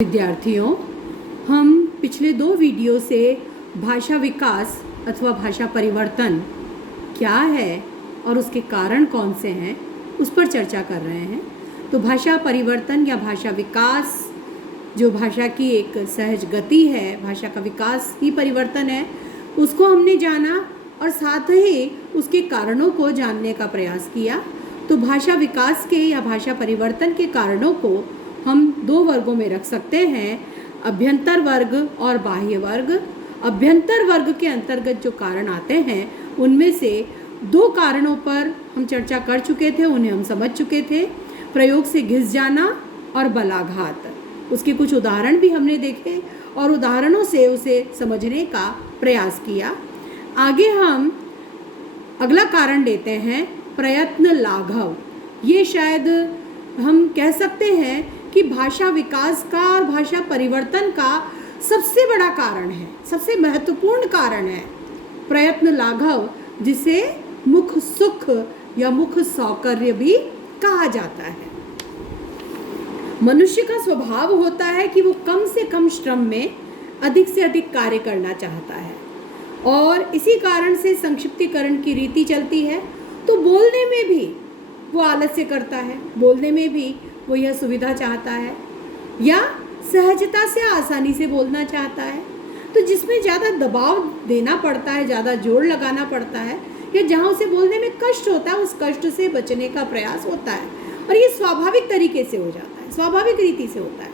विद्यार्थियों, हम पिछले 2 वीडियो से भाषा विकास अथवा भाषा परिवर्तन क्या है और उसके कारण कौन से हैं उस पर चर्चा कर रहे हैं। तो भाषा परिवर्तन या भाषा विकास जो भाषा की एक सहज गति है, भाषा का विकास ही परिवर्तन है, उसको हमने जाना और साथ ही उसके कारणों को जानने का प्रयास किया। तो भाषा विकास के या भाषा परिवर्तन के कारणों को हम 2 वर्गों में रख सकते हैं, अभ्यंतर वर्ग और बाह्य वर्ग। अभ्यंतर वर्ग के अंतर्गत जो कारण आते हैं उनमें से 2 कारणों पर हम चर्चा कर चुके थे, उन्हें हम समझ चुके थे, प्रयोग से घिस जाना और बलाघात। उसके कुछ उदाहरण भी हमने देखे और उदाहरणों से उसे समझने का प्रयास किया। आगे हम अगला कारण लेते हैं प्रयत्न लाघव। ये शायद हम कह सकते हैं कि भाषा विकास का और भाषा परिवर्तन का सबसे बड़ा कारण है, सबसे महत्वपूर्ण कारण है प्रयत्न लाघव, जिसे मुख सुख या मुख सौकर्य भी कहा जाता है। मनुष्य का स्वभाव होता है कि वो कम से कम श्रम में अधिक से अधिक कार्य करना चाहता है और इसी कारण से संक्षिप्तीकरण की रीति चलती है। तो बोलने में भी वो आलस्य करता है, बोलने में भी वो यह सुविधा चाहता है या सहजता से आसानी से बोलना चाहता है। तो जिसमें ज़्यादा दबाव देना पड़ता है, ज़्यादा जोर लगाना पड़ता है या जहाँ उसे बोलने में कष्ट होता है, उस कष्ट से बचने का प्रयास होता है और ये स्वाभाविक तरीके से हो जाता है, स्वाभाविक रीति से होता है।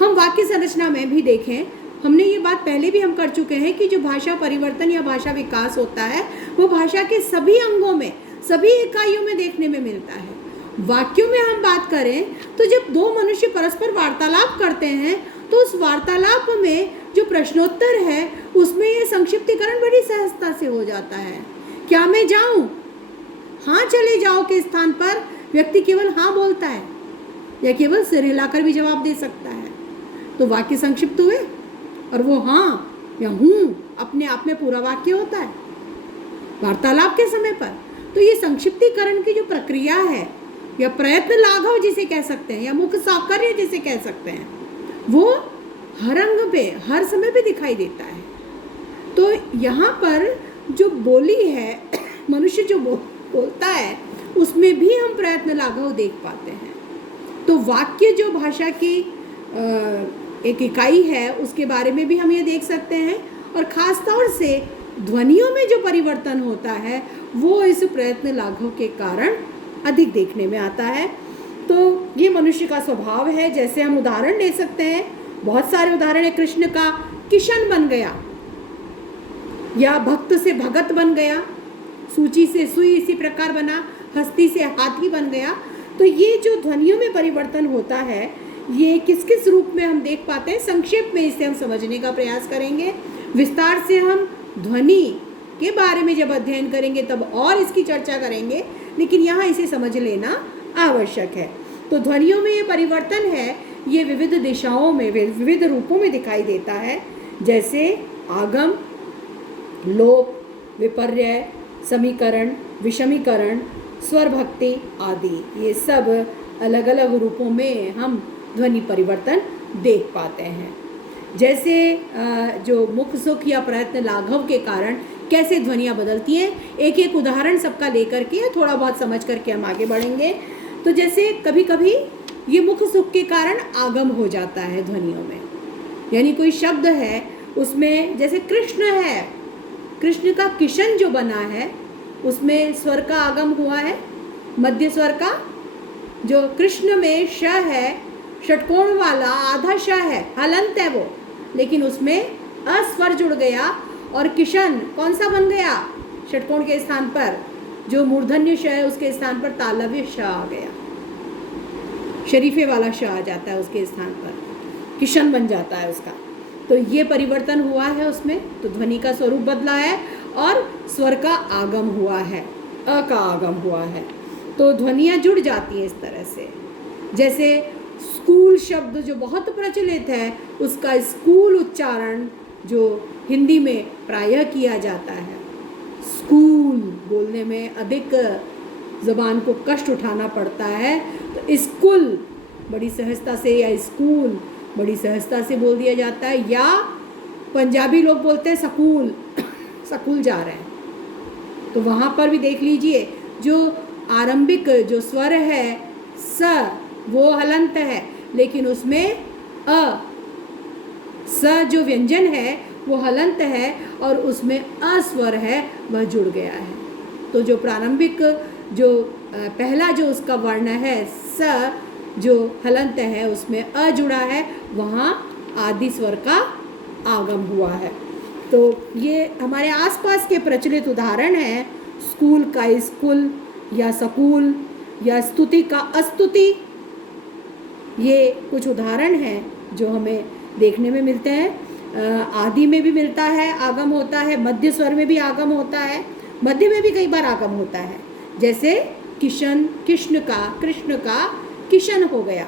हम वाक्य संरचना में भी देखें, हमने ये बात पहले भी हम कर चुके हैं कि जो भाषा परिवर्तन या भाषा विकास होता है वो भाषा के सभी अंगों में, सभी इकाइयों में देखने में मिलता है। वाक्यों में हम बात करें तो जब 2 मनुष्य परस्पर वार्तालाप करते हैं तो उस वार्तालाप में जो प्रश्नोत्तर है उसमें ये संक्षिप्तीकरण बड़ी सहजता से हो जाता है। क्या मैं जाऊं? हाँ चले जाओ के स्थान पर व्यक्ति केवल हाँ बोलता है या केवल सिर हिलाकर भी जवाब दे सकता है। तो वाक्य संक्षिप्त हुए और वो हाँ या हूँ अपने आप में पूरा वाक्य होता है वार्तालाप के समय पर। तो ये संक्षिप्तीकरण की जो प्रक्रिया है या प्रयत्न लाघव जिसे कह सकते हैं या मुख सौकर्य जिसे कह सकते हैं, वो हर अंग पे, हर समय पे दिखाई देता है। तो यहाँ पर जो बोली है, मनुष्य जो बोलता है उसमें भी हम प्रयत्न लाघव देख पाते हैं। तो वाक्य जो भाषा की एक इकाई है उसके बारे में भी हम ये देख सकते हैं और ख़ास तौर से ध्वनियों में जो परिवर्तन होता है वो इस प्रयत्न लाघव के कारण अधिक देखने में आता है। तो ये मनुष्य का स्वभाव है। जैसे हम उदाहरण ले सकते हैं, बहुत सारे उदाहरण है। कृष्ण का किशन बन गया या भक्त से भगत बन गया, सूची से सुई इसी प्रकार बना, हस्ती से हाथी बन गया। तो ये जो ध्वनियों में परिवर्तन होता है ये किस किस रूप में हम देख पाते हैं, संक्षेप में इसे हम समझने का प्रयास करेंगे। विस्तार से हम ध्वनि के बारे में जब अध्ययन करेंगे तब और इसकी चर्चा करेंगे, लेकिन यहाँ इसे समझ लेना आवश्यक है। तो ध्वनियों में ये परिवर्तन है, ये विविध दिशाओं में, विविध रूपों में दिखाई देता है, जैसे आगम, लोप, विपर्यय, समीकरण, विषमीकरण, स्वर भक्ति आदि। ये सब अलग अलग रूपों में हम ध्वनि परिवर्तन देख पाते हैं। जैसे जो मुख सुख या प्रयत्न लाघव के कारण कैसे ध्वनियाँ बदलती हैं, एक एक उदाहरण सबका लेकर के थोड़ा बहुत समझ करके हम आगे बढ़ेंगे। तो जैसे कभी कभी ये मुख सुख के कारण आगम हो जाता है ध्वनियों में, यानी कोई शब्द है उसमें, जैसे कृष्ण है, कृष्ण का किशन जो बना है उसमें स्वर का आगम हुआ है, मध्य स्वर का। जो कृष्ण में श है, षटकोण वाला आधा श है, हलंत है वो, लेकिन उसमें अस्वर जुड़ गया और किशन कौन सा बन गया? षटकोण के स्थान पर जो मूर्धन्य श है उसके स्थान पर तालव्य श आ गया, शरीफे वाला श आ जाता है उसके स्थान पर, किशन बन जाता है उसका। तो ये परिवर्तन हुआ है उसमें, तो ध्वनि का स्वरूप बदला है और स्वर का आगम हुआ है, अ का आगम हुआ है। तो ध्वनियाँ जुड़ जाती हैं इस तरह से। जैसे स्कूल शब्द जो बहुत प्रचलित है, उसका स्कूल उच्चारण जो हिंदी में प्रायः किया जाता है, स्कूल बोलने में अधिक ज़बान को कष्ट उठाना पड़ता है, तो स्कूल बड़ी सहजता से, या स्कूल बड़ी सहजता से बोल दिया जाता है। या पंजाबी लोग बोलते हैं सकूल, सकूल जा रहे हैं। तो वहाँ पर भी देख लीजिए, जो आरंभिक जो स्वर है स, वो हलंत है, लेकिन उसमें अ, स जो व्यंजन है वो हलंत है और उसमें अ स्वर है वह जुड़ गया है। तो जो प्रारंभिक जो पहला जो उसका वर्ण है स जो हलंत है उसमें अ जुड़ा है, वहाँ आदि स्वर का आगम हुआ है। तो ये हमारे आसपास के प्रचलित उदाहरण हैं। स्कूल का स्कूल या सकूल या स्तुति का अस्तुति, ये कुछ उदाहरण हैं जो हमें देखने में मिलते हैं। आदि में भी मिलता है, आगम होता है, मध्य स्वर में भी आगम होता है, मध्य में भी कई बार आगम होता है। जैसे किशन, कृष्ण का किशन हो गया,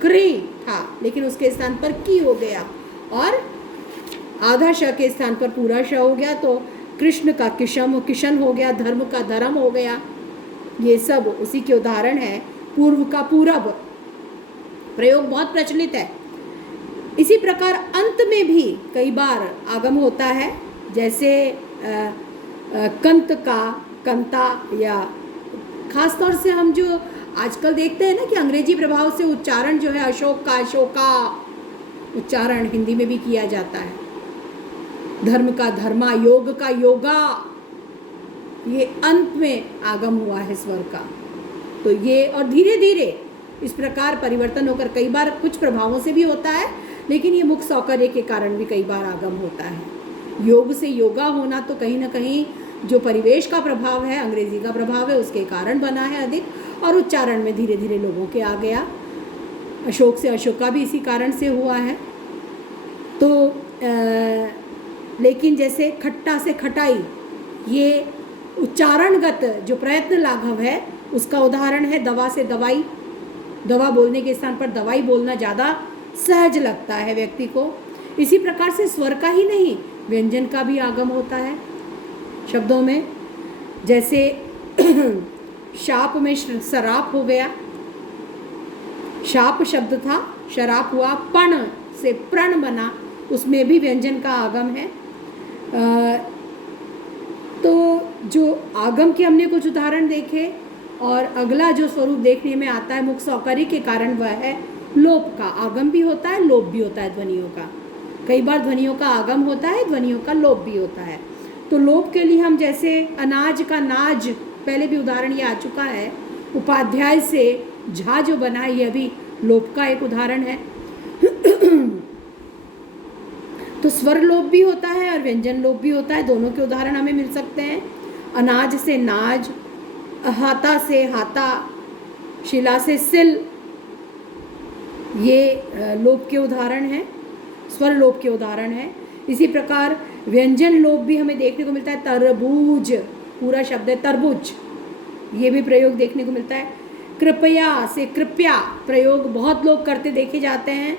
क्री था लेकिन उसके स्थान पर की हो गया, और आधा श के स्थान पर पूरा श हो गया तो कृष्ण का किशन हो गया, धर्म का धर्म हो गया। ये सब उसी के उदाहरण है। पूर्व का पूरब प्रयोग बहुत प्रचलित है। इसी प्रकार अंत में भी कई बार आगम होता है, जैसे कंत का कंता, या खास तौर से हम जो आजकल देखते हैं ना कि अंग्रेजी प्रभाव से उच्चारण जो है अशोक का अशोका उच्चारण हिंदी में भी किया जाता है, धर्म का धर्मा, योग का योगा, ये अंत में आगम हुआ है स्वर का। तो ये और धीरे धीरे इस प्रकार परिवर्तन होकर कई बार कुछ प्रभावों से भी होता है, लेकिन ये मुख सौकर्य के कारण भी कई बार आगम होता है। योग से योगा होना तो कहीं ना कहीं जो परिवेश का प्रभाव है, अंग्रेजी का प्रभाव है, उसके कारण बना है अधिक, और उच्चारण में धीरे धीरे लोगों के आ गया। अशोक से अशोका भी इसी कारण से हुआ है। तो लेकिन जैसे खट्टा से खटाई, ये उच्चारणगत जो प्रयत्न लाघव है उसका उदाहरण है। दवा से दवाई, दवा बोलने के स्थान पर दवाई बोलना ज़्यादा सहज लगता है व्यक्ति को। इसी प्रकार से स्वर का ही नहीं, व्यंजन का भी आगम होता है शब्दों में। जैसे शाप में शराप हो गया, शाप शब्द था, शराप हुआ, पण से प्रण बना, उसमें भी व्यंजन का आगम है। तो जो आगम के हमने कुछ उदाहरण देखे, और अगला जो स्वरूप देखने में आता है मुख सौकर्य के कारण, वह है लोप का। आगम भी होता है, लोप भी होता है ध्वनियों का। कई बार ध्वनियों का आगम होता है, ध्वनियों का लोप भी होता है। तो लोप के लिए हम जैसे अनाज का नाज, पहले भी उदाहरण ये आ चुका है। उपाध्याय से झा जो बना, यह भी लोप का एक उदाहरण है। तो स्वर लोप भी होता है और व्यंजन लोप भी होता है, दोनों के उदाहरण हमें मिल सकते हैं। अनाज से नाज, हाथा से हाथा, शिला से सिल, ये लोप के उदाहरण हैं, स्वर लोप के उदाहरण हैं। इसी प्रकार व्यंजन लोप भी हमें देखने को मिलता है। तरबूज पूरा शब्द है तरबूज, ये भी प्रयोग देखने को मिलता है। कृपया से कृपया प्रयोग बहुत लोग करते देखे जाते हैं।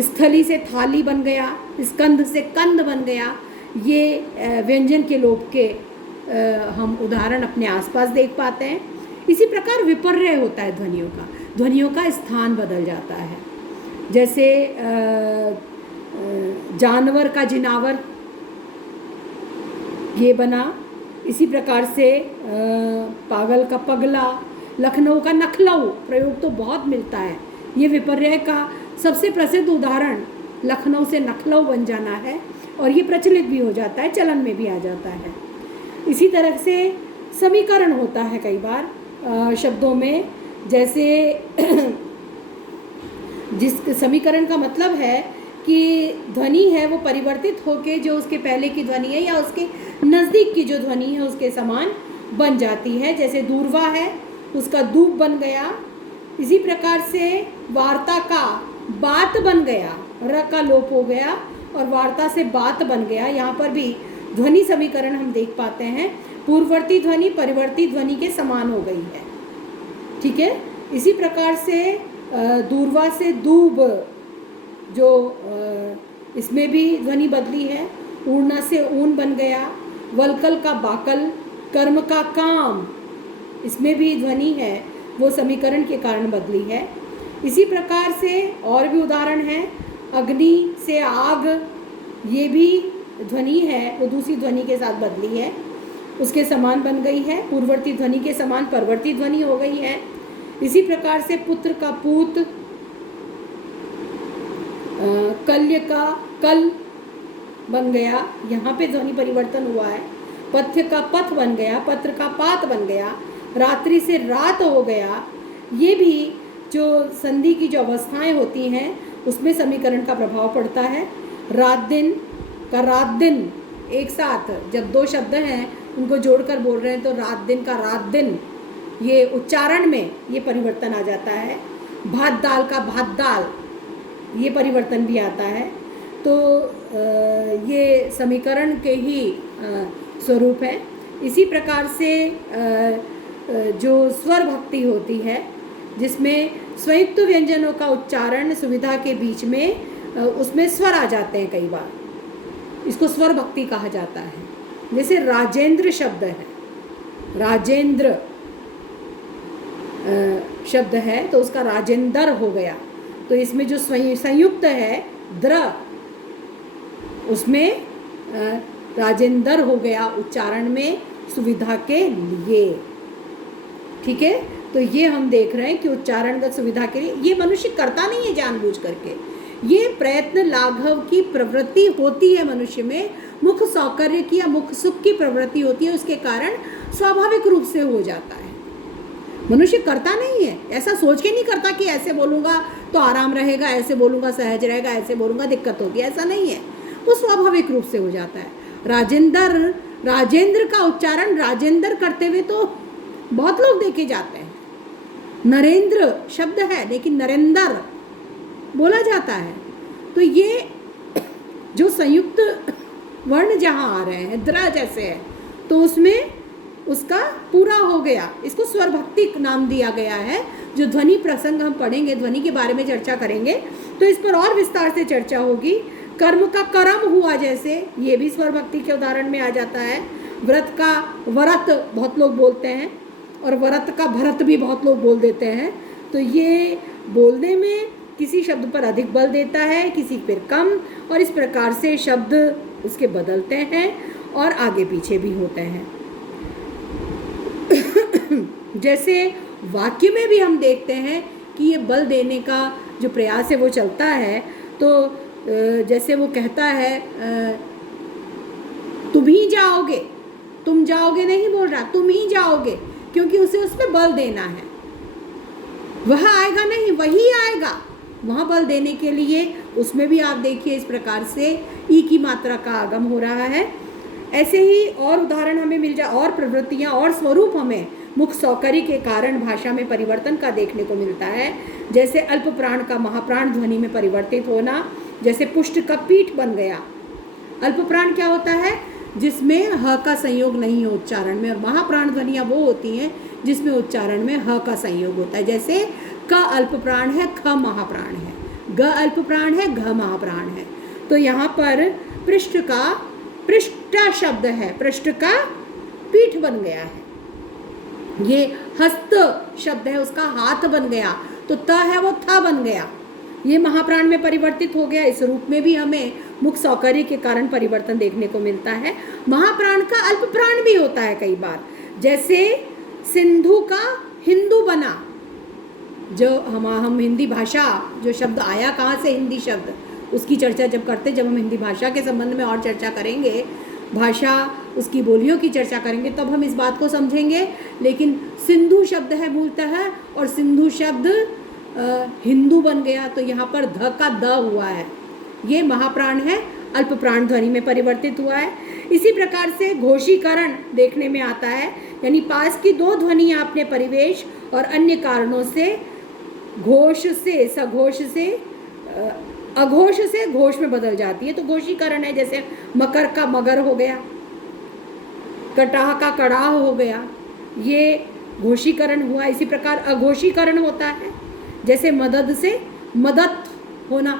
स्थली से थाली बन गया, स्कंद से कंद बन गया, ये व्यंजन के लोप के हम उदाहरण अपने आसपास देख पाते हैं। इसी प्रकार विपर्य होता है ध्वनियों का, ध्वनियों का स्थान बदल जाता है। जैसे जानवर का जिनावर, ये बना। इसी प्रकार से पागल का पगला, लखनऊ का नखलऊ प्रयोग तो बहुत मिलता है। ये विपर्य का सबसे प्रसिद्ध उदाहरण लखनऊ से नखलऊ बन जाना है, और ये प्रचलित भी हो जाता है, चलन में भी आ जाता है। इसी तरह से समीकरण होता है कई बार शब्दों में, जैसे जिस समीकरण का मतलब है कि ध्वनि है वो परिवर्तित होके जो उसके पहले की ध्वनि है या उसके नज़दीक की जो ध्वनि है उसके समान बन जाती है। जैसे दूरवा है, उसका दूब बन गया। इसी प्रकार से वार्ता का बात बन गया, र का लोप हो गया और वार्ता से बात बन गया। यहाँ पर भी ध्वनि समीकरण हम देख पाते हैं, पूर्ववर्ती ध्वनि परिवर्ती ध्वनि के समान हो गई है। ठीक है। इसी प्रकार से दूरवा से दूब, जो इसमें भी ध्वनि बदली है। ऊर्णा से ऊन बन गया। वलकल का बाकल, कर्म का काम, इसमें भी ध्वनि है वो समीकरण के कारण बदली है। इसी प्रकार से और भी उदाहरण हैं। अग्नि से आग, ये भी ध्वनि है, वो दूसरी ध्वनि के साथ बदली है, उसके समान बन गई है, पूर्ववर्ती ध्वनि के समान परवर्ती ध्वनि हो गई है। इसी प्रकार से पुत्र का पूत, कल्य का कल बन गया, यहाँ पे ध्वनि परिवर्तन हुआ है। पथ्य का पथ बन गया, पत्र का पात बन गया, रात्रि से रात हो गया। ये भी जो संधि की जो अवस्थाएं होती हैं उसमें समीकरण का प्रभाव पड़ता है। रात दिन का रात दिन, एक साथ जब दो शब्द हैं उनको जोड़कर बोल रहे हैं तो रात दिन का रात दिन, ये उच्चारण में ये परिवर्तन आ जाता है। भात दाल का भात दाल, ये परिवर्तन भी आता है। तो ये समीकरण के ही स्वरूप है। इसी प्रकार से जो स्वर भक्ति होती है जिसमें संयुक्त व्यंजनों का उच्चारण सुविधा के बीच में उसमें स्वर आ जाते हैं कई बार, इसको स्वर भक्ति कहा जाता है। जैसे राजेंद्र शब्द है, राजेंद्र शब्द है तो उसका राजेंद्र हो गया, तो इसमें जो संयुक्त है द्र, उसमें राजेंद्र हो गया उच्चारण में सुविधा के लिए। ठीक है, तो ये हम देख रहे हैं कि उच्चारणगत सुविधा के लिए ये मनुष्य करता नहीं है जानबूझ करके, ये प्रयत्न लाघव की प्रवृत्ति होती है मनुष्य में, मुख सौकर्य की या मुख सुख की प्रवृत्ति होती है, उसके कारण स्वाभाविक रूप से हो जाता है। मनुष्य करता नहीं है, ऐसा सोच के नहीं करता कि ऐसे बोलूँगा तो आराम रहेगा, ऐसे बोलूँगा सहज रहेगा, ऐसे बोलूँगा दिक्कत होगी, ऐसा नहीं है, वो स्वाभाविक रूप से हो जाता है। राजेंद्र, राजेंद्र का उच्चारण राजेंद्र करते हुए तो बहुत लोग देखे जाते हैं। नरेंद्र शब्द है लेकिन नरेंद्र बोला जाता है। तो ये जो संयुक्त वर्ण जहाँ आ रहे हैं द्र जैसे है, तो उसमें उसका पूरा हो गया, इसको स्वर भक्ति नाम दिया गया है। जो ध्वनि प्रसंग हम पढ़ेंगे, ध्वनि के बारे में चर्चा करेंगे तो इस पर और विस्तार से चर्चा होगी। कर्म का करम हुआ जैसे, ये भी स्वर भक्ति के उदाहरण में आ जाता है। व्रत का वरत बहुत लोग बोलते हैं और वरत का भरत भी बहुत लोग बोल देते हैं। तो ये बोलने में किसी शब्द पर अधिक बल देता है, किसी पर कम, और इस प्रकार से शब्द उसके बदलते हैं और आगे पीछे भी होते हैं। जैसे वाक्य में भी हम देखते हैं कि ये बल देने का जो प्रयास है वो चलता है। तो जैसे वो कहता है तुम ही जाओगे, तुम जाओगे नहीं बोल रहा, तुम ही जाओगे, क्योंकि उसे उसमें बल देना है। वह आएगा नहीं, वही आएगा, वहाँ बल देने के लिए उसमें भी आप देखिए इस प्रकार से ई की मात्रा का आगम हो रहा है। ऐसे ही और उदाहरण हमें मिल जाए, और प्रवृत्तियाँ और स्वरूप हमें मुख सौकर्य के कारण भाषा में परिवर्तन का देखने को मिलता है। जैसे अल्प प्राण का महाप्राण ध्वनि में परिवर्तित होना, जैसे पुष्ट का पीठ बन गया। अल्प प्राण क्या होता है? जिसमें ह का संयोग नहीं है उच्चारण में, और महाप्राण ध्वनियाँ वो होती हैं जिसमें उच्चारण में ह का संयोग होता है। जैसे क अल्प प्राण है, ख महाप्राण है, ग अल्प प्राण है, घ महाप्राण है। तो यहाँ पर पृष्ठ का पृष्ठ शब्द है, पृष्ठ का पीठ बन गया है। ये हस्त शब्द है, उसका हाथ बन गया, तो त है वो थ बन गया, ये महाप्राण में परिवर्तित हो गया। इस रूप में भी हमें मुख सौकर्य के कारण परिवर्तन देखने को मिलता है। महाप्राण का अल्प प्राण भी होता है कई बार, जैसे सिंधु का हिंदू बना। जो हम हिंदी भाषा, जो शब्द आया कहाँ से हिंदी शब्द, उसकी चर्चा जब करते, जब हम हिंदी भाषा के संबंध में और चर्चा करेंगे, भाषा उसकी बोलियों की चर्चा करेंगे, तब हम इस बात को समझेंगे। लेकिन सिंधु शब्द है मूलतः, और सिंधु शब्द हिंदू बन गया, तो यहाँ पर ध का द हुआ है, ये महाप्राण है, अल्प प्राण ध्वनि में परिवर्तित हुआ है। इसी प्रकार से घोषीकरण देखने में आता है, यानी पास की दो ध्वनियाँ अपने परिवेश और अन्य कारणों से घोष से सघोष से अघोष से घोष में बदल जाती है, तो घोषीकरण है। जैसे मकर का मगर हो गया, कटाह का कड़ाह हो गया, ये घोषीकरण हुआ। इसी प्रकार अघोषीकरण होता है, जैसे मदद से मदत होना,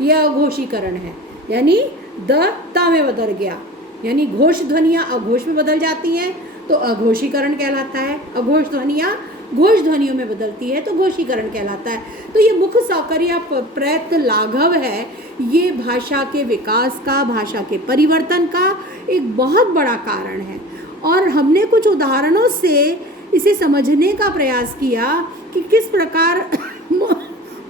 यह अघोषीकरण है, यानी द ता में बदल गया, यानी घोष ध्वनियाँ अघोष में बदल जाती हैं, तो अघोषीकरण कहलाता है। अघोष ध्वनियाँ घोष ध्वनियों में बदलती है तो घोषीकरण कहलाता है। तो ये मुख सौकर्य प्रयत्न लाघव है, ये भाषा के विकास का, भाषा के परिवर्तन का एक बहुत बड़ा कारण है। और हमने कुछ उदाहरणों से इसे समझने का प्रयास किया कि किस प्रकार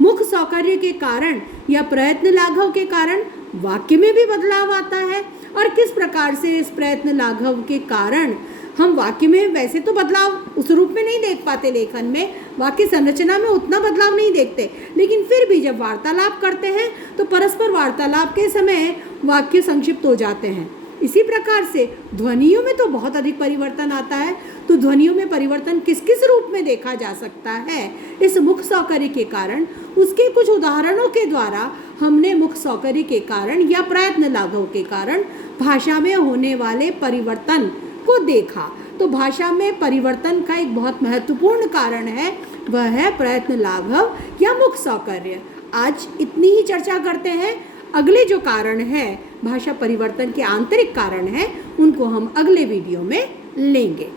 मुख सौकर्य के कारण या प्रयत्न लाघव के कारण वाक्य में भी बदलाव आता है, और किस प्रकार से इस प्रयत्न लाघव के कारण हम वाक्य में वैसे तो बदलाव उस रूप में नहीं देख पाते, लेखन में वाक्य संरचना में उतना बदलाव नहीं देखते, लेकिन फिर भी जब वार्तालाप करते हैं तो परस्पर वार्तालाप के समय वाक्य संक्षिप्त हो जाते हैं। इसी प्रकार से ध्वनियों में तो बहुत अधिक परिवर्तन आता है। तो ध्वनियों में परिवर्तन किस किस रूप में देखा जा सकता है इस मुख सौकर्य के कारण, उसके कुछ उदाहरणों के द्वारा हमने मुख सौकर्य के कारण या प्रयत्न लाघव के कारण भाषा में होने वाले परिवर्तन को देखा। तो भाषा में परिवर्तन का एक बहुत महत्वपूर्ण कारण है, वह है प्रयत्न लाघव या मुख सौकर्य। आज इतनी ही चर्चा करते हैं। अगले जो कारण है भाषा परिवर्तन के आंतरिक कारण हैं, उनको हम अगले वीडियो में लेंगे।